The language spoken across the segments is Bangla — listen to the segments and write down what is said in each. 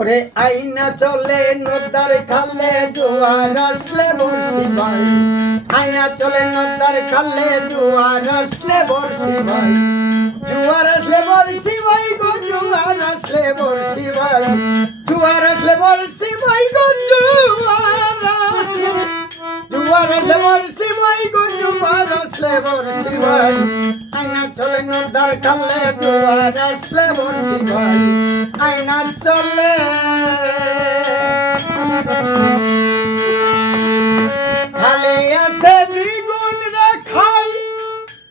ওরে আইনা চলে নদার খালে জোয়ার আসলে বর্ষি ভাই আইনা চলে নদার খালে জোয়ার আসলে বর্ষি ভাই জোয়ার আসলে বর্ষি ভাই গো জোয়ার আসলে বর্ষি ভাই জোয়ার আসলে বর্ষি আসলে বর্ষি ভাই আইনা চলে নদার খালে জোয়ার আসলে বর্ষি ভাই আইনা চলে। খালে আছে দ্বিগুণ রেখাই।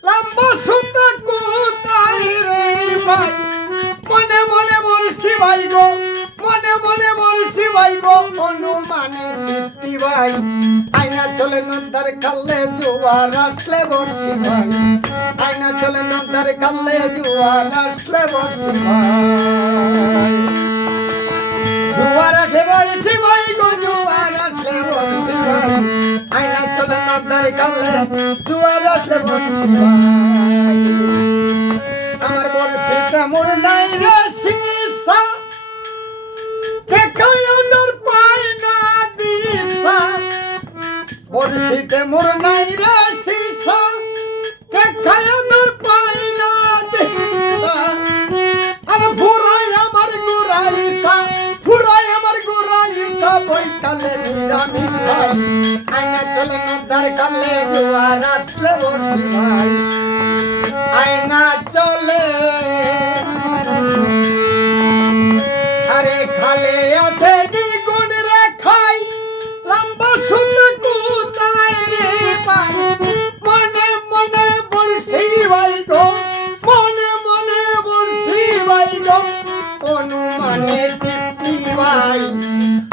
লম্বা সুন্দর কোথায় রে ভাই। মনে মনে বলছি ভাই গো, মনে মনে বলছি ভাই গো অনুমানে তৃপ্তি ভাই। আয়না নন্দার কাল্লে জোয়ার আসলে বর্ষি ভাই। আয়না চলে নন্দার কাল্লে জোয়ার আসলে বর্ষি ভাই। জোয়ার আসে বলছি ভাই গো, জোয়ার আসে বলছি ভাই। আয়না চলে জোয়ার আসে বলছি ভাই। আমার নাই রে বলছি তেমন নাই রে সিসা দেখাই ওদের পাই না দিশা আর ফুরাই আমার গুরাইতা ফুরাই আমার গুরাইতা বইতালে নিরামিষ খাই। আয়না চলে নদার কালে জোয়ার আসলে বসি ভাই। আয়না চলে। আরে খালে আছে